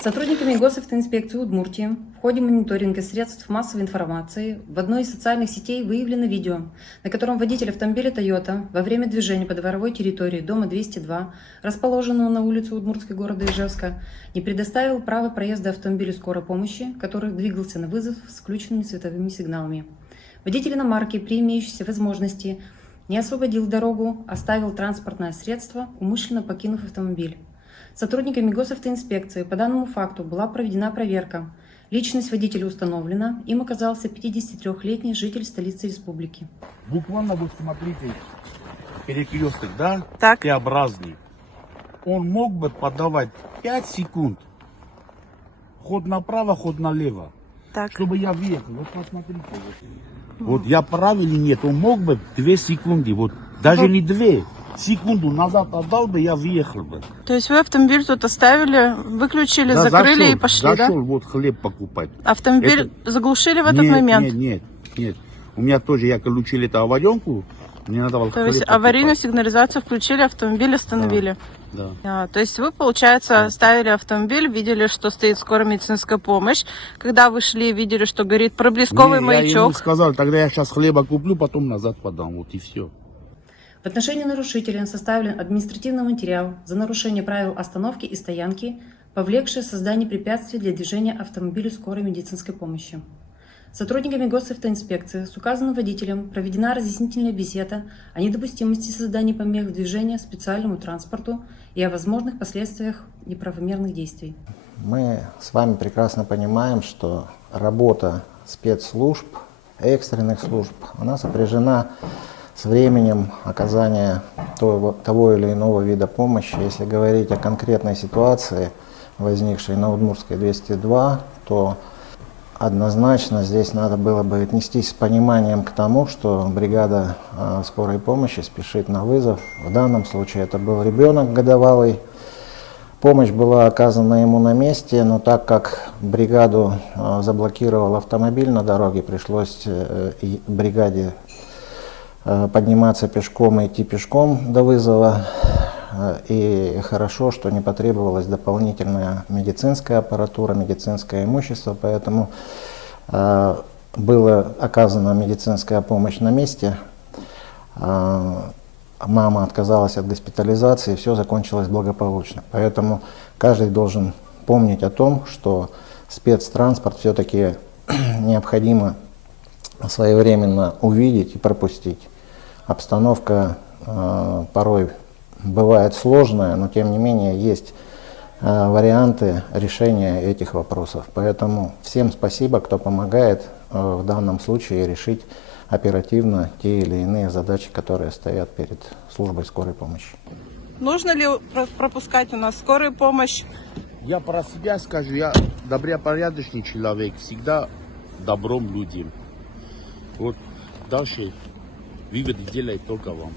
Сотрудниками госавтоинспекции Удмуртии в ходе мониторинга средств массовой информации в одной из социальных сетей выявлено видео, на котором водитель автомобиля Toyota во время движения по дворовой территории дома 202, расположенного на улице Удмуртской города Ижевска, не предоставил право проезда автомобилю скорой помощи, который двигался на вызов с включенными световыми сигналами. Водитель иномарки при имеющейся возможности не освободил дорогу, оставил транспортное средство, умышленно покинув автомобиль. Сотрудниками госавтоинспекции по данному факту была проведена проверка. Личность водителя установлена. Им оказался 53-летний житель столицы республики. Буквально вот смотрите, перекресток, да? Так. Т-образный. Он мог бы подавать 5 секунд. Ход направо, ход налево. Так. Чтобы я въехал. Вот посмотрите. Вот я прав или нет? Он мог бы 2 секунды. Вот даже не 2. Секунду назад отдал бы, я въехал бы. То есть вы автомобиль тут оставили, выключили, Да, закрыли зашел, и пошли, зашел вот хлеб покупать. Автомобиль заглушили в этот нет, момент? Нет. У меня тоже, я включил эту аварионку, мне надо было То есть покупать. аварийную сигнализацию включили, автомобиль остановили? Да. То есть вы, получается, ставили автомобиль, видели, что стоит скорая медицинская помощь. Когда вы шли, видели, что горит проблесковый маячок. Я ему сказал, тогда я сейчас хлеба куплю, потом назад подам, вот и все. В отношении нарушителя составлен административный материал за нарушение правил остановки и стоянки, повлекшее создание препятствий для движения автомобилю скорой медицинской помощи. Сотрудниками госавтоинспекции с указанным водителем проведена разъяснительная беседа о недопустимости создания помех в движении специальному транспорту и о возможных последствиях неправомерных действий. Мы с вами прекрасно понимаем, что работа спецслужб, экстренных служб, она сопряжена с временем оказания того или иного вида помощи. Если говорить о конкретной ситуации, возникшей на Удмуртской 202, то однозначно здесь надо было бы отнестись с пониманием к тому, что бригада скорой помощи спешит на вызов. В данном случае это был ребенок годовалый. Помощь была оказана ему на месте, но так как бригаду заблокировал автомобиль на дороге, пришлось бригаде подниматься пешком и идти пешком до вызова. И хорошо, что не потребовалась дополнительная медицинская аппаратура, медицинское имущество, поэтому была оказана медицинская помощь на месте. Мама отказалась от госпитализации, все закончилось благополучно. Поэтому каждый должен помнить о том, что спецтранспорт все-таки необходимо своевременно увидеть и пропустить. Обстановка порой бывает сложная, но тем не менее есть варианты решения этих вопросов. Поэтому всем спасибо, кто помогает в данном случае решить оперативно те или иные задачи, которые стоят перед службой скорой помощи. Нужно ли пропускать у нас скорую помощь? Я про себя скажу, я добропорядочный человек, всегда добром людям. Вот дальше выводы делает только вам.